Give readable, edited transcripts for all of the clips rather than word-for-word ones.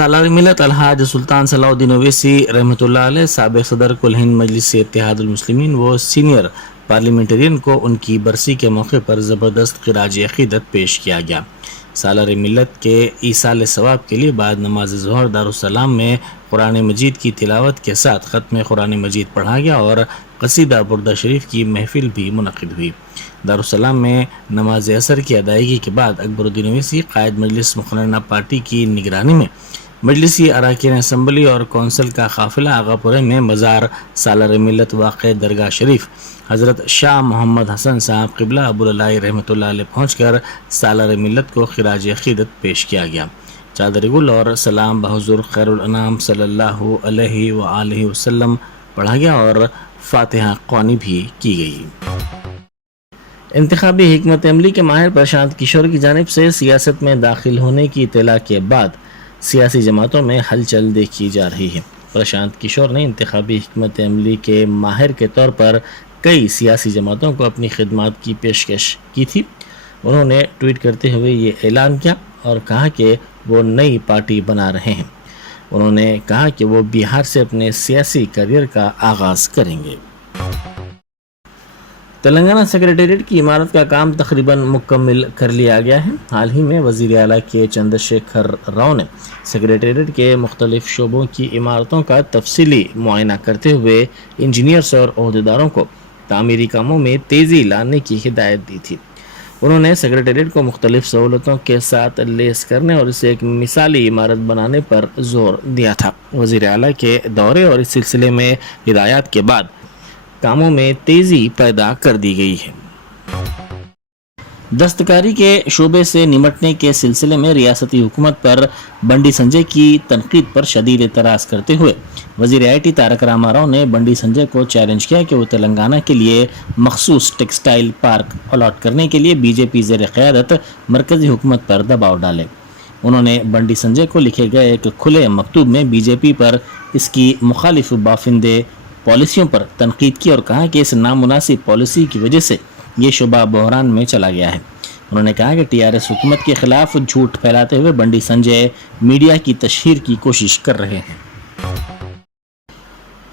सालार मिलत अलहाज सुल्तान सलाउद्दीन ओवैसी रहमतुल्लाह अलैह साबिक़ सदर कुल हिंद मजलिस इत्तेहादुल मुस्लिमीन व सीनियर पार्लियामेंटेरियन को उनकी बरसी के मौके पर ज़बरदस्त ख़िराज अक़ीदत पेश किया गया। सालार मिलत के ईसाल सवाब के लिए बाद नमाज ज़ोहर दारुस्सलाम में कुरान मजीद की तिलावत के साथ ख़त्म कुरान मजीद पढ़ा गया और क़सीदा बुर्दा शरीफ की महफिल भी मुनक़िद हुई। दारुस्सलाम में नमाज असर की अदायगी के बाद अकबरुद्दीन ओवैसी क़ायद मजलिस मुक़र्रना पार्टी की निगरानी में मजलिसी अरकान असम्बली और कौंसल का काफ़िला आगापुरे में मज़ार सालार मिलत वाक़ दरगाह शरीफ हज़रत शाह मोहम्मद हसन साहब क़िबला अबुल्लाह रहमतुल्लाह अलैह पहुँचकर सालार मिलत को ख़िराज अक़ीदत पेश किया गया। चादर गुल और सलाम बहुज़ूर खैरुल अनाम सल्लल्लाहु अलैहि व आलिहि वसल्लम पढ़ा गया और फातिहा क़वानी भी की गई। इंतखाबी हिकमत अमली के माहिर प्रशांत किशोर की जानिब से सियासत में दाखिल होने की इत्तला के बाद सियासी जमातों में हलचल देखी जा रही है। प्रशांत किशोर ने इंतखाबी हिकमत अमली के माहिर के तौर पर कई सियासी जमातों को अपनी खिदमात की पेशकश की थी। उन्होंने ट्वीट करते हुए ये ऐलान किया और कहा कि वो नई पार्टी बना रहे हैं। उन्होंने कहा कि वो बिहार से अपने सियासी करियर का आगाज़ करेंगे। तेलंगाना सेक्रेटेरिएट की इमारत का काम तकरीबन मुकम्मल कर लिया गया है। हाल ही में वज़ीर आला के चंद्रशेखर राव ने सेक्रेटेरिएट के मुख्तलिफ शोबों की इमारतों का तफसीली मुआयना करते हुए इंजीनियर्स और ओहदेदारों को तामीरी कामों में तेज़ी लाने की हिदायत दी थी। उन्होंने सेक्रेटेरिएट को मुख्तलिफ सहूलतों के साथ लेस करने और इसे एक मिसाली इमारत बनाने पर जोर दिया था। वज़ीर आला के दौरे और इस सिलसिले में हिदायत के बाद कामों में तेज़ी पैदा कर दी गई है। दस्तकारी के शोबे से निमटने के सिलसिले में रियासती हुकूमत पर बंडी संजय की तनकीद पर शदीद एतराज़ करते हुए वज़ीर IT तारक रामाराव ने बंडी संजय को चैलेंज किया कि वो तेलंगाना के लिए मखसूस टेक्सटाइल पार्क अलॉट करने के लिए बीजेपी ज़ेर क़यादत मरकज़ी हुकूमत पर दबाव डाले। उन्होंने बंडी संजय को लिखे गए एक खुले मकतूब में बीजेपी पर इसकी मुखालिफ बाफिंदे पॉलिसियों पर तनकीद की और कहा कि इस नामुनासिब पॉलिसी की वजह से ये शोबा बहरान में चला गया है। उन्होंने कहा कि TRS हुकूमत के खिलाफ झूठ फैलाते हुए बंडी संजय मीडिया की तशहीर की कोशिश कर रहे हैं।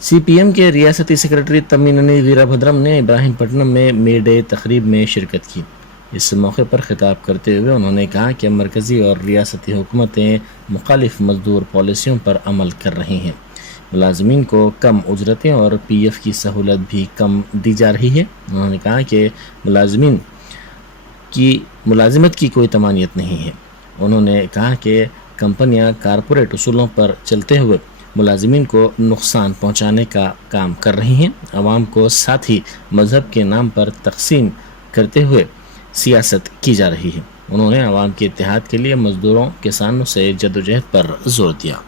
CPM के रियासती सेक्रेटरी तम्मीननी वीरभद्रम ने इब्राहीमपट्टनम में मे डे तकरीब में शिरकत की। इस मौके पर खिताब करते हुए उन्होंने कहा कि मरकज़ी और रियासती हुकूमतें मुखालिफ मजदूर पॉलिसियों पर अमल कर रही हैं। मुलाजमीन को कम उजरतें और PF की सहूलत भी कम दी जा रही है। उन्होंने कहा कि मुलाजमीन की मुलाजिमत की कोई तमानियत नहीं है। उन्होंने कहा कि कंपनियां कारपोरेट उसूलों पर चलते हुए मुलाजिमीन को नुकसान पहुंचाने का काम कर रही हैं। आवाम को साथ ही मज़हब के नाम पर तकसीम करते हुए सियासत की जा रही है। उन्होंने आवाम के इत्तेहाद के लिए मजदूरों किसानों से जदोजहद पर जोर दिया।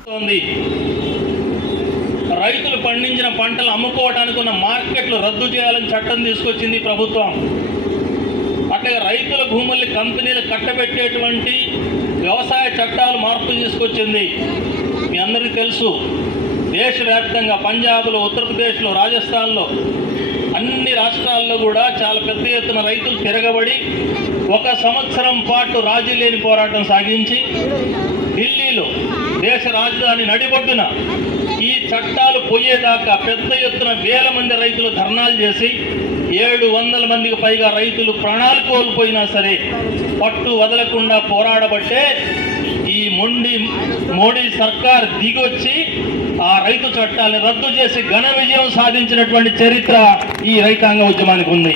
రైతులు పండించిన పంటలు అమ్ముకోవడానికి ఉన్న మార్కెట్లు రద్దు చేయాలని చట్టం తీసుకొచ్చింది ప్రభుత్వం. అట్లాగే రైతుల భూముల్ని కంపెనీలు కట్టబెట్టేటువంటి వ్యవసాయ చట్టాలు మార్పు తీసుకొచ్చింది. మీ అందరికీ తెలుసు, దేశవ్యాప్తంగా పంజాబ్లో, ఉత్తరప్రదేశ్లో, రాజస్థాన్లో అన్ని రాష్ట్రాల్లో కూడా చాలా పెద్ద ఎత్తున రైతులు తిరగబడి 1 సంవత్సరం పాటు రాజీ లేని పోరాటం సాగించి ఢిల్లీలో దేశ రాజధాని నడిబొడ్డున ఈ చట్టాలు పోయేదాకా పెద్ద ఎత్తున వేల మంది రైతులు ధర్నాలు చేసి 700 మందికి పైగా రైతులు ప్రాణాలు కోల్పోయినా సరే పట్టు వదలకుండా పోరాడబట్టే ఈ మోడీ సర్కార్ దిగొచ్చి ఆ రైతు చట్టాలను రద్దు చేసి ఘన విజయం సాధించినటువంటి చరిత్ర ఈ రైతాంగ ఉద్యమానికి ఉంది.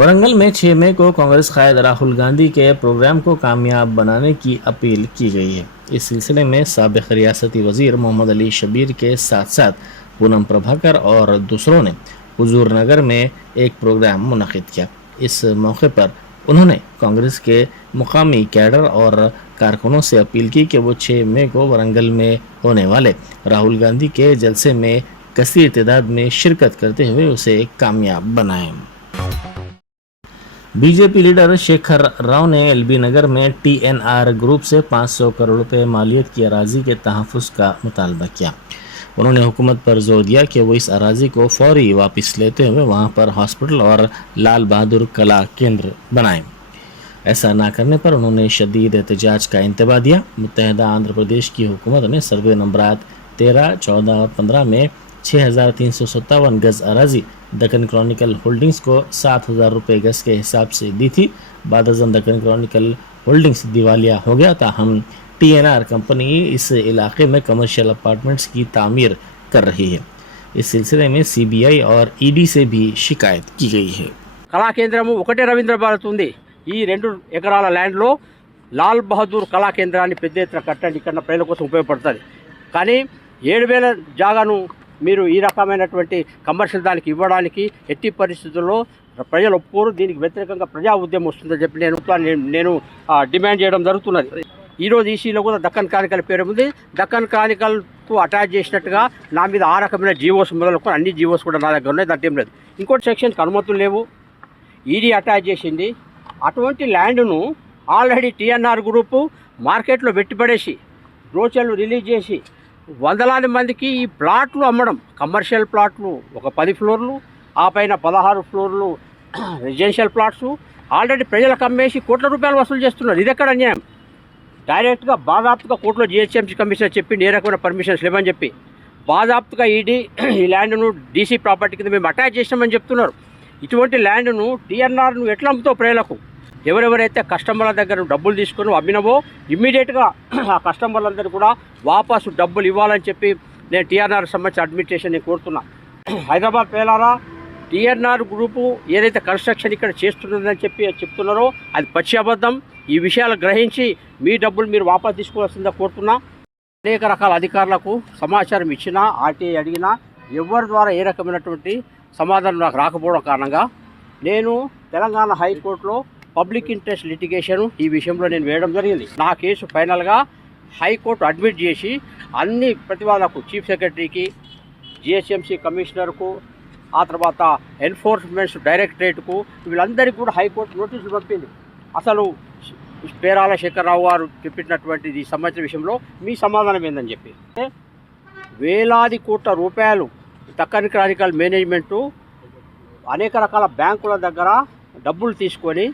वरंगल में 6 मई को कांग्रेस कायद राहुल गांधी के प्रोग्राम को कामयाब बनाने की अपील की गई है। इस सिलसिले में साबिक़ रियासती वज़ीर मोहम्मद अली शबीर के साथ साथ पूनम प्रभाकर और दूसरों ने हुजूर नगर में एक प्रोग्राम मुनक़िद किया। इस मौके पर उन्होंने कांग्रेस के मुकामी कैडर और कारकुनों से अपील की कि वो 6 मई को वरंगल में होने वाले राहुल गांधी के जलसे में कसीर तादाद में शिरकत करते हुए उसे कामयाब बनाएं। बीजेपी लीडर शेखर राव ने LB नगर में TNR ग्रुप से 500 करोड़ रुपए मालियत की अराजी के तहफ़्फ़ुज़ का मुतालबा किया। उन्होंने हुकूमत पर जोर दिया कि वो इस अराजी को फौरी वापस लेते हुए वहां पर हॉस्पिटल और लाल बहादुर कला केंद्र बनाएं। ऐसा ना करने पर उन्होंने शदीद एहतजाज का इंतबा दिया। मुत्तहदा आंध्र प्रदेश की हुकूमत ने सर्वे नंबरात 13, 14 और 15 में 6,357 गज अराजी दक्कन क्रॉनिकल होल्डिंग्स को 7,000 रुपये गज के हिसाब से दी थी। बाद अज़ं दक्कन क्रॉनिकल होल्डिंग्स दिवालिया हो गया, ताहम TNR कंपनी इस इलाके में कमर्शियल अपार्टमेंट्स की तामीर कर रही है। इस सिलसिले में CBI और ED से भी शिकायत की गई है। కళా కేంద్రము ఒకటే రవీంద్ర భారత్ ఉంది. ఈ 2 ఎకరాల ల్యాండ్లో లాల్ బహదూర్ కళా కేంద్రాన్ని పెద్ద ఎత్తున కట్టండి, ఇక్కడ ప్రజల కోసం ఉపయోగపడుతుంది. కానీ 7,000 జాగాను మీరు ఈ రకమైనటువంటి కమర్షియల్ దానికి ఇవ్వడానికి ఎట్టి పరిస్థితుల్లో ప్రజలు ఒప్పుకోరు. దీనికి వ్యతిరేకంగా ప్రజా ఉద్యమం వస్తుందని చెప్పి నేను డిమాండ్ చేయడం జరుగుతున్నది. ఈరోజు ఈసీలో కూడా దక్కన్ క్రానికల్ పేరు ఉంది. దక్కన్ క్రానికల్తో అటాచ్ చేసినట్టుగా నా మీద ఆ రకమైన జీవోస్ మొదలుకొని అన్ని జీవోస్ కూడా నా దగ్గర ఉన్నాయి, దాంట్లో ఏం లేదు. ఇంకోటి సెక్షన్కి అనుమతులు లేవు, ఈడీ అటాచ్ చేసింది. అటువంటి ల్యాండ్ను ఆల్రెడీ TNR గ్రూపు మార్కెట్లో పెట్టుబడేసి బ్రోచర్లు రిలీజ్ చేసి వందలాది మందికి ఈ ప్లాట్లు అమ్మడం, కమర్షియల్ ప్లాట్లు ఒక 10 ఫ్లోర్లు, ఆ పైన 16 ఫ్లోర్లు రెసిడెన్షియల్ ప్లాట్స్ ఆల్రెడీ ప్రజలకు అమ్మేసి కోట్ల రూపాయలు వసూలు చేస్తున్నారు. ఇది ఎక్కడ అన్యాయం? డైరెక్ట్గా బాధాప్తుగా కోర్టులో GHMC కమిషనర్ చెప్పింది ఏ రకమైన పర్మిషన్స్ లేవని చెప్పి, బాధాప్తుగా ఈడీ ఈ ల్యాండ్ను DC ప్రాపర్టీ కింద మేము అటాచ్ చేసినామని చెప్తున్నారు. ఇటువంటి ల్యాండ్ను TNRను ఎట్లా అమ్ముతావు ప్రజలకు? ఎవరెవరైతే కస్టమర్ల దగ్గర డబ్బులు తీసుకొని అమ్మినవో ఇమ్మీడియట్గా ఆ కస్టమర్లందరూ కూడా వాపసు డబ్బులు ఇవ్వాలని చెప్పి నేను TNR సంబంధించిన అడ్మినిస్ట్రేషన్ కోరుతున్నా. హైదరాబాద్ పేలారా, TNR గ్రూపు ఏదైతే కన్స్ట్రక్షన్ ఇక్కడ చేస్తున్నదని చెప్తున్నారో అది పచ్చి అబద్ధం. ఈ విషయాలు గ్రహించి మీ డబ్బులు మీరు వాపసు తీసుకోవాల్సిందిగా కోరుతున్నా. అనేక రకాల అధికారులకు సమాచారం ఇచ్చినా, RTI అడిగినా ఎవరి ద్వారా ఏ రకమైనటువంటి సమాధానం నాకు రాకపోవడం కారణంగా నేను తెలంగాణ హైకోర్టులో పబ్లిక్ ఇంట్రెస్ట్ లిటిగేషన్ ఈ విషయంలో నేను వేయడం జరిగింది. నా కేసు ఫైనల్గా హైకోర్టు అడ్మిట్ చేసి అన్ని ప్రతివాదులకు, చీఫ్ సెక్రటరీకి, GHMC కమిషనర్కు, ఆ తర్వాత ఎన్ఫోర్స్మెంట్ డైరెక్టరేట్కు, వీళ్ళందరికీ కూడా హైకోర్టు నోటీసులు పంపింది. అసలు పేరాల శేఖరరావు గారు చెప్పినటువంటి ఈ సంబంధించిన విషయంలో మీ సమాధానం ఏందని చెప్పి, వేలాది కోట్ల రూపాయలు దక్కన్ క్రానికల్ మేనేజ్మెంటు అనేక రకాల బ్యాంకుల దగ్గర డబ్బులు తీసుకొని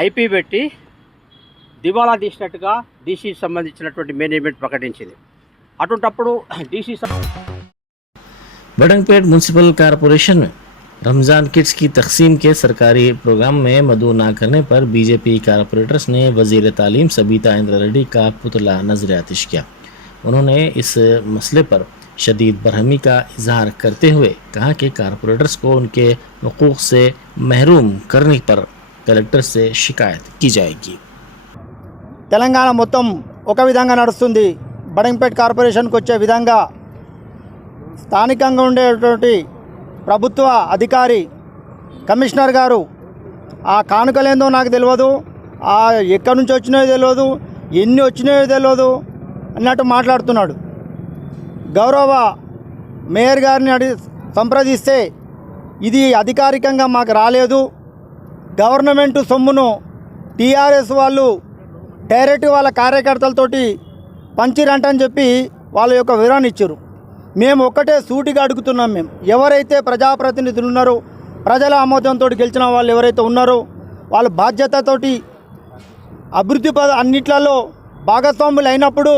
IP పెట్టి దివాలా తీసినట్టుగా DC సంబంధించినటువంటి మేనేజ్మెంట్ ప్రకటించింది. అటువంటప్పుడు DC बडंगपेट म्यूनसिपल कॉरपोरेशन में रमज़ान किट्स की तकसीम के सरकारी प्रोग्राम में मदु न करने पर BJP कॉरपोरेटर्स ने वज़ीर तालीम सबीता इंद्रा रेड्डी का पुतला नजर आतिश किया। उन्होंने इस मसले पर शदीद बरहमी का इजहार करते हुए कहा कि कॉरपोरेटर्स को उनके हुकूक से महरूम करने पर कलेक्टर से शिकायत की जाएगी। తెలంగాణ మొత్తం ఒక విధంగా నడుస్తుంది. బడంగపేట్ కార్పొరేషన్కి వచ్చే విధంగా స్థానికంగా ఉండేటువంటి ప్రభుత్వ అధికారి కమిషనర్ గారు ఆ కానుకలేందో నాకు తెలియదు, ఆ ఎక్కడి నుంచి వచ్చినాయో తెలియదు, ఎన్ని వచ్చినాయో తెలియదు అన్నట్టు మాట్లాడుతున్నాడు. గౌరవ మేయర్ గారిని సంప్రదిస్తే ఇది అధికారికంగా మాకు రాలేదు, గవర్నమెంట్ సొమ్మును TRS వాళ్ళు డైరెక్ట్ వాళ్ళ కార్యకర్తలతోటి పంచిరంటని చెప్పి వాళ్ళ యొక్క వివరణ ఇచ్చారు. మేము ఒక్కటే సూటిగా అడుగుతున్నాం, మేము ఎవరైతే ప్రజాప్రతినిధులు ఉన్నారో, ప్రజల ఆమోదంతో గెలిచిన వాళ్ళు ఎవరైతే ఉన్నారో వాళ్ళు బాధ్యతతోటి అభివృద్ధి అన్నిట్లలో భాగస్వాములు అయినప్పుడు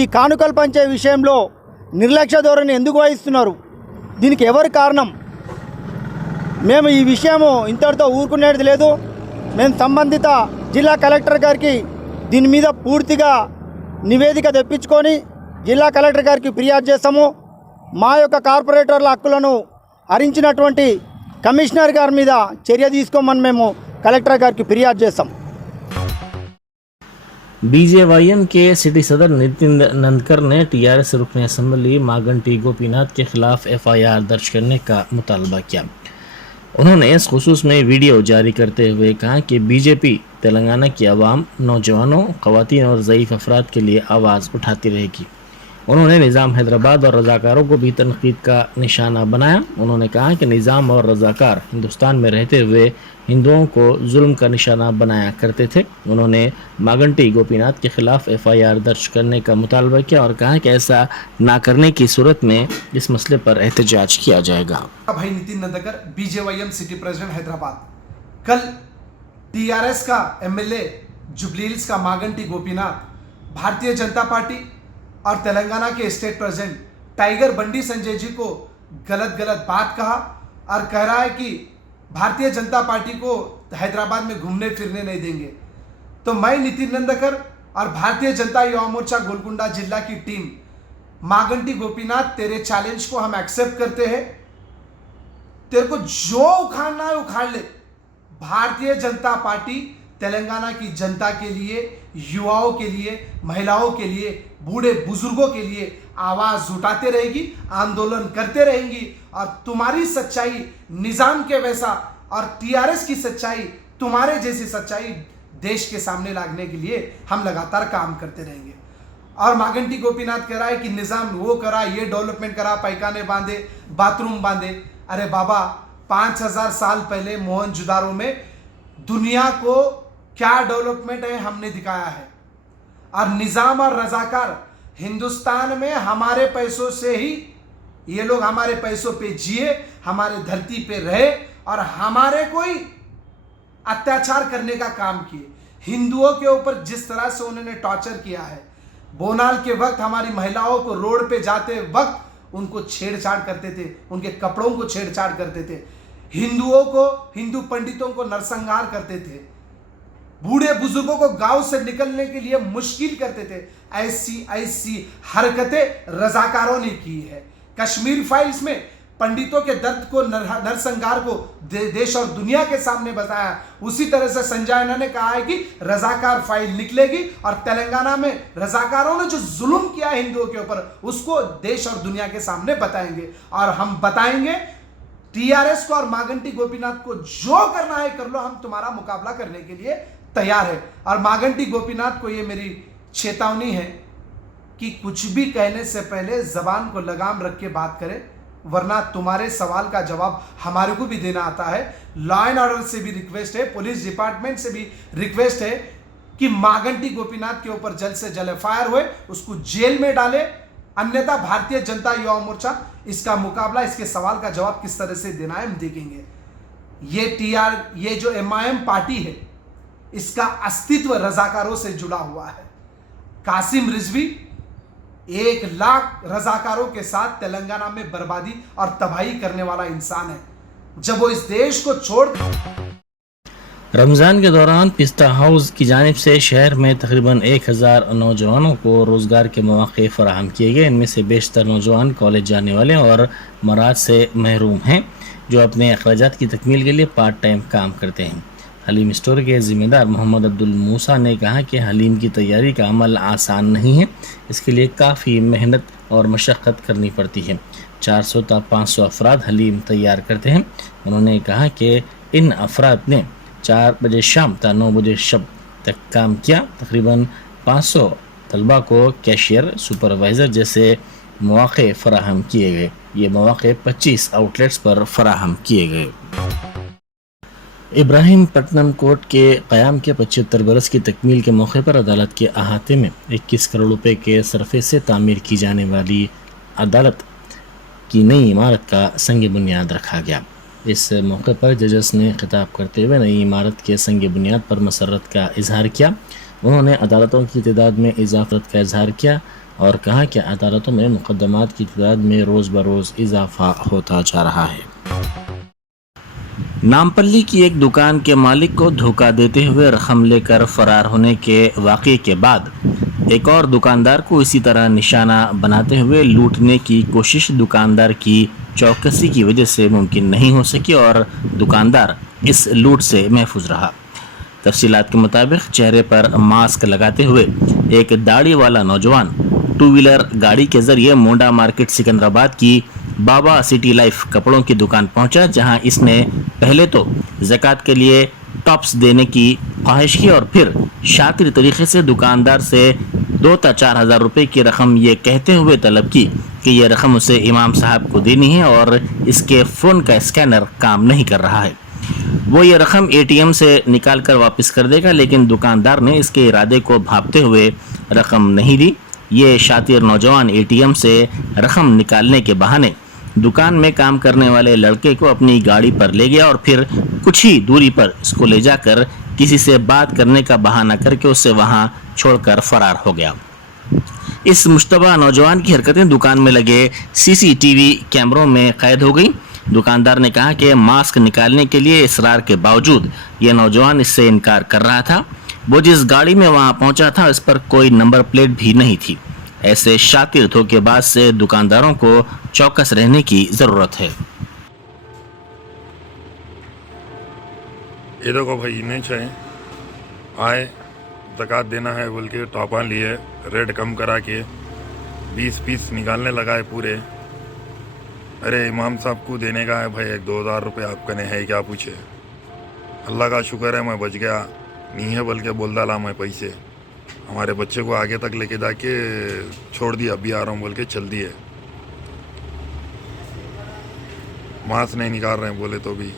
ఈ కానుకలు పంచే విషయంలో నిర్లక్ష్య ధోరణి ఎందుకు వహిస్తున్నారు? దీనికి ఎవరు కారణం? మేము ఈ విషయము ఇంతటితో ఊరుకునేది లేదు. మేము సంబంధిత జిల్లా కలెక్టర్ గారికి దీని మీద పూర్తిగా నివేదిక తెప్పించుకొని జిల్లా కలెక్టర్ గారికి ఫిర్యాదు చేస్తాము. మా యొక్క కార్పొరేటర్ల హక్కులను హరించినటువంటి కమిషనర్ గారి మీద చర్య తీసుకోమని మేము కలెక్టర్ గారికి ఫిర్యాదు చేస్తాం. BJYM के सिटी सदर नितिन नंदकर ने TRS रुकन असम्बली मागंटी गोपीनाथ के खिलाफ FIR दर्ज करने का मुतालबा किया। उन्होंने इस खुसूस में वीडियो जारी करते हुए कहा कि BJP तेलंगाना की आवाम, नौजवानों, ख़वातीन और ज़ईफ़ अफराद के लिए आवाज़ उठाती रहेगी। उन्होंने निज़ाम हैदराबाद और रज़ाकारों को भी तनकीद का निशाना बनाया। उन्होंने कहा कि निज़ाम और रज़ाकार हिंदुस्तान में रहते हुए हिंदुओं को जुल्म का निशाना बनाया करते थे। उन्होंने मागंटी गोपीनाथ के खिलाफ FIR दर्ज करने का मुतालबा किया और कहा कि ऐसा ना करने की सूरत में इस मसले पर एहतजाज किया जाएगा। भाई Nitin Nandkar, BJYM city president Hyderabad. कल टीआरएस का एमएलए जुबलील्स का मागंटी गोपीनाथ, भारतीय जनता पार्टी और तेलंगाना के state president tiger Bandi Sanjay ji को गलत बात कहा और कह रहा है कि भारतीय जनता पार्टी को हैदराबाद में घूमने फिरने नहीं देंगे। तो मैं नितिन नंदकर और भारतीय जनता युवा मोर्चा गोलकुंडा जिला की टीम, मागंटी गोपीनाथ, तेरे चैलेंज को हम एक्सेप्ट करते हैं। तेरे को जो उखाड़ना है उखाड़ ले। भारतीय जनता पार्टी तेलंगाना की जनता के लिए, युवाओं के लिए, महिलाओं के लिए, बूढ़े बुजुर्गों के लिए आवाज उठाते रहेगी, आंदोलन करते रहेंगी। और तुम्हारी सच्चाई निजाम के वैसा और टीआरएस की सच्चाई, तुम्हारे जैसी सच्चाई देश के सामने लाने के लिए हम लगातार काम करते रहेंगे। और मागंटी गोपीनाथ कह रहा है कि निजाम वो करा, ये डेवलपमेंट करा, पैखाने बांधे, बाथरूम बांधे। अरे बाबा, 5000 साल पहले मोहनजोदारो में दुनिया को क्या डेवलपमेंट है हमने दिखाया है। और निजाम और रजाकार हिंदुस्तान में हमारे पैसों से ही, ये लोग हमारे पैसों पे जिए, हमारे धरती पे रहे और हमारे कोई अत्याचार करने का काम किए। हिंदुओं के ऊपर जिस तरह से उन्होंने टॉर्चर किया है, बोनाल के वक्त हमारी महिलाओं को रोड पे जाते वक्त उनको छेड़छाड़ करते थे, उनके कपड़ों को छेड़छाड़ करते थे, हिंदुओं को, हिंदू पंडितों को नरसंहार करते थे, बूढ़े बुजुर्गों को गांव से निकलने के लिए मुश्किल करते थे। ऐसी हरकतें रजाकारों ने की है। कश्मीर फाइल्स में पंडितों के दर्द को, नरसंहार को देश और दुनिया के सामने बताया। उसी तरह से संजय आयना ने कहा है कि रजाकार फाइल निकलेगी और तेलंगाना में रजाकारों ने जो जुल्म किया हिंदुओं के ऊपर, उसको देश और दुनिया के सामने बताएंगे। और हम बताएंगे टीआरएस को और मागंटी गोपीनाथ को, जो करना है कर लो, हम तुम्हारा मुकाबला करने के लिए तैयार है। और मागंटी गोपीनाथ को ये मेरी चेतावनी है कि कुछ भी कहने से पहले जबान को लगाम रख के बात करें, वरना तुम्हारे सवाल का जवाब हमारे को भी देना आता है। लॉ एंड ऑर्डर से भी रिक्वेस्ट है, पुलिस डिपार्टमेंट से भी रिक्वेस्ट है कि मागंटी गोपीनाथ के ऊपर जल्द से जल्द एफआईआर हुए, उसको जेल में डाले। अन्यथा भारतीय जनता युवा मोर्चा इसका मुकाबला, इसके सवाल का जवाब किस तरह से देना है हम देखेंगे। ये जो एमआईएम पार्टी है, इसका अस्तित्व रजाकारों से जुड़ा हुआ है। कासिम रिजवी 1 लाख रजाकारों के साथ तेलंगाना में बर्बादी और तबाही करने वाला इंसान है। जब वो इस देश को छोड़ रमज़ान के दौरान पिस्ता हाउस की जानिब से शहर में तकरीबन 1000 नौजवानों को रोज़गार के मौक़े फ़राहम किए गए। इनमें से बेशतर नौजवान कॉलेज जाने वाले और मराज से महरूम हैं, जो अपने अखराजात की तकमील के लिए पार्ट टाइम काम करते हैं। हलीम स्टोर के ज़िम्मेदार मोहम्मद अब्दुल मूसा ने कहा कि हलीम की तैयारी का अमल आसान नहीं है, इसके लिए काफ़ी मेहनत और मशक्क़त करनी पड़ती है। 400 ta 500 अफराद हलीम तैयार करते हैं। उन्होंने कहा कि इन अफराद ने 4 बजे शाम ta 9 बजे शब तक काम किया। तकरीबन 500 तलबा को कैशियर, सुपरवाइज़र जैसे मौक़े फ़राहम किए गए। ये मौक़े 25 आउटलेट्स पर फ़राहम किए गए। इब्राहिम पट्टनम कोर्ट के क़याम के 75 बरस की तकमील के मौके पर अदालत के अहाते में 21 करोड़ रुपए के सरफे से तामीर की जाने वाली अदालत की नई इमारत का संग बुनियाद रखा गया। इस मौके पर जजेस ने खिताब करते हुए नई इमारत के संग बुनियाद पर मसरत का इजहार किया। उन्होंने अदालतों की तादाद में इजाफत का इजहार किया और कहा कि अदालतों में मुकदमात की तादाद में रोज़ बरोज़ इजाफा होता जा रहा है। नामपल्ली की एक दुकान के मालिक को धोखा देते हुए रकम लेकर फरार होने के वाक़े के बाद एक और दुकानदार को इसी तरह निशाना बनाते हुए लूटने की कोशिश दुकानदार की चौकसी की वजह से मुमकिन नहीं हो सकी और दुकानदार इस लूट से महफूज रहा। तफसीलात के मुताबिक चेहरे पर मास्क लगाते हुए एक दाढ़ी वाला नौजवान 2 व्हीलर गाड़ी के ज़रिए मोंडा मार्केट सिकंदराबाद की बाबा सिटी लाइफ कपड़ों की दुकान पहुंचा, जहां इसने पहले तो ज़कात के लिए टॉप्स देने की ख्वाहिश की और फिर शातिर तरीके से दुकानदार से 2 ta 4 हज़ार रुपये की रकम ये कहते हुए तलब की कि ये रकम उसे इमाम साहब को देनी है और इसके फ़ोन का स्कैनर काम नहीं कर रहा है। वो ये रकम ATM से निकाल कर वापस कर देगा, लेकिन दुकानदार ने इसके इरादे को भांपते हुए रकम नहीं दी। ये शातिर नौजवान ATM से रकम निकालने के बहाने दुकान में काम करने वाले लड़के को अपनी गाड़ी पर ले गया और फिर कुछ ही दूरी पर इसको ले जाकर किसी से बात करने का बहाना करके उसे वहां छोड़कर फरार हो गया। इस मुश्तबा नौजवान की हरकतें दुकान में लगे सीसीटीवी कैमरों में कैद हो गई। दुकानदार ने कहा कि मास्क निकालने के लिए इसरार के बावजूद यह नौजवान इससे इनकार कर रहा था। वो जिस गाड़ी में वहां पहुंचा था उस पर कोई नंबर प्लेट भी नहीं थी। ऐसे शातिर धोखेबाज से दुकानदारों को चौकस रहने की जरूरत है। ये देखो भाई इन्हें चाहे आए ज़कात देना है बोल के टॉपा लिए रेट कम करा के 20 पीस निकालने लगा है पूरे। अरे इमाम साहब को देने का है भाई 1-2 हज़ार रुपये आपका नहीं है क्या पूछे। अल्लाह का शुक्र है मैं बच गया, नहीं है बोल के बोल डाला मैं पैसे। हमारे बच्चे को आगे तक लेके जाके छोड़ दिया, अभी आ रहा हूँ बोल के चल दिए। मांस नहीं निकाल रहे हैं बोले तो भी।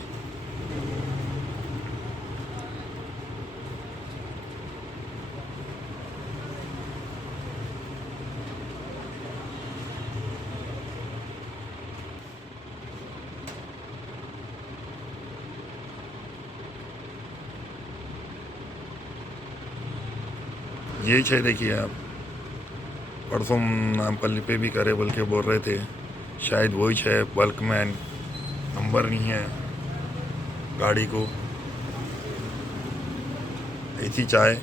यही है देखिए आप, परसों नामपल्ली पे भी करे बोल के बोल रहे थे, शायद वही है। बल्क में नंबर नहीं है गाड़ी को। ऐसी चाहे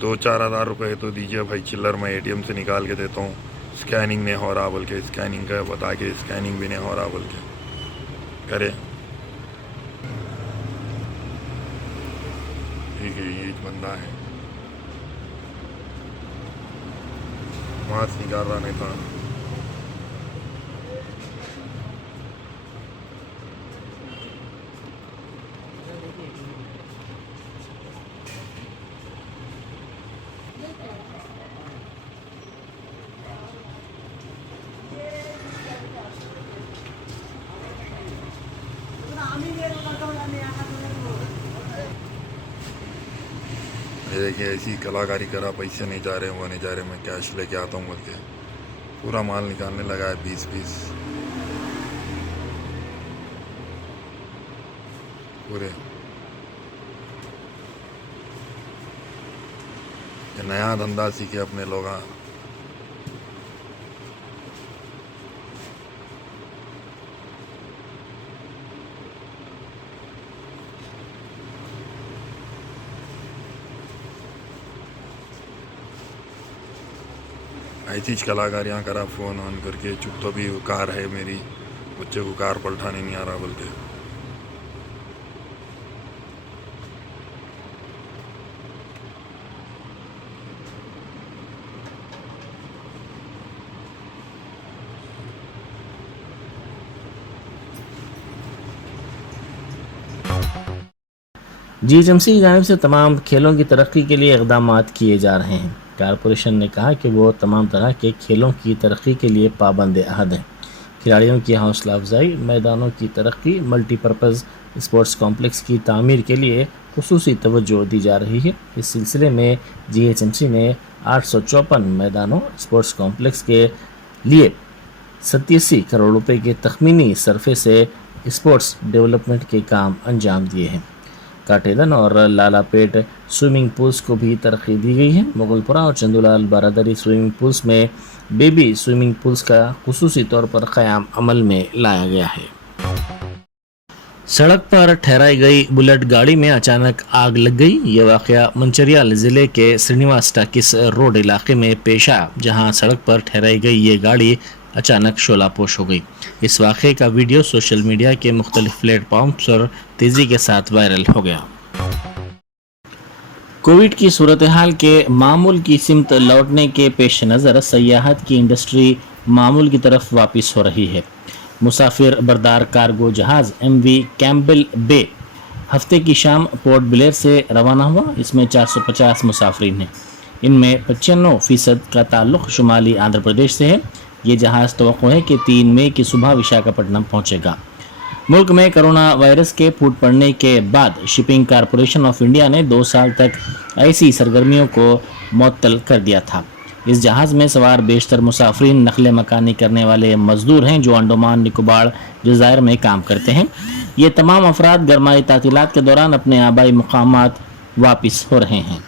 2-4 हज़ार रुपये तो दीजिए भाई, चिल्लर मैं एटीएम से निकाल के देता हूँ। स्कैनिंग नहीं हो रहा बोल के, स्कैनिंग का बता के स्कैनिंग भी नहीं हो रहा बोल के करे। ठीक है, ये बंदा है मास्क निकाल रहा नहीं था। ये देखिए ऐसी कलाकारी करा, पैसे नहीं जा रहे वो नहीं जा रहे, मैं कैश लेके आता हूँ बोल के पूरा माल निकालने लगा है 20 पीस पूरे। ये नया धंधा सीखे अपने लोग। ऐसी कलाकारियाँ करा, फ़ोन ऑन करके चुप तो भी कार है मेरी, बच्चे को कार पलटाने नहीं आ रहा बोल के। जीएचएमसी की जानिब से तमाम खेलों की तरक्की के लिए इक़दाम किए जा रहे हैं। कारपोरेशन ने कहा कि वो तमाम तरह के खेलों की तरक्की के लिए पाबंद अहद हैं। खिलाड़ियों की हौसला अफजाई, मैदानों की तरक्की, मल्टीपर्पज़ स्पोर्ट्स कॉम्प्लेक्स की तामीर के लिए खुसूसी तवज्जो दी जा रही है। इस सिलसिले में जीएचएमसी ने 854 मैदानों स्पोर्ट्स कॉम्प्लेक्स के लिए 87 करोड़ रुपए के तखमीनी सरफे से स्पोर्ट्स डेवलपमेंट के काम अंजाम दिए हैं। काटेदन और लालापेट स्विमिंग पूल्स को भी तरक्की दी गई है। मुगलपुरा और चंदूलाल बारादरी स्विमिंग पूल्स में बेबी स्विमिंग पूल्स का खुसूसी तौर पर क़याम अमल में लाया गया है। सड़क पर ठहराई गई बुलेट गाड़ी में अचानक आग लग गई। ये वाक़या मंचिरियाल ज़िले के श्रीनिवास टाकिस रोड इलाके में पेश आया, जहां सड़क पर ठहराई गई ये गाड़ी अचानक शोलापोश हो गई। इस वाक़े का वीडियो सोशल मीडिया के मुख्तलिफ प्लेटफॉर्म्स पर तेज़ी के साथ वायरल हो गया। कोविड की सूरत हाल के मामूल की सिमत लौटने के पेश नज़र सयाहत की इंडस्ट्री मामूल की तरफ वापस हो रही है। मुसाफिर बरदार कार्गो जहाज़ MV कैम्पबेल बे हफ्ते की शाम पोर्ट ब्लेयर से रवाना हुआ। इसमें 450 मुसाफिरीन हैं। इनमें 95% का ताल्लुक़ शुमाली आंध्र प्रदेश से है। ये जहाज़ तवक्को है कि 3 मई की सुबह विशाखापट्टनम पहुंचेगा। मुल्क में कोरोना वायरस के फूट पड़ने के बाद शिपिंग कॉरपोरेशन ऑफ इंडिया ने 2 साल तक ऐसी सरगर्मियों को मुअत्तल कर दिया था। इस जहाज़ में सवार बेशतर मुसाफिरीन नकल मकानी करने वाले मजदूर हैं जो अंडमान निकोबार जज़ायर में काम करते हैं। یہ تمام افراد گرمائی تعطیلات کے دوران اپنے آبائی مقامات واپس ہو رہے ہیں.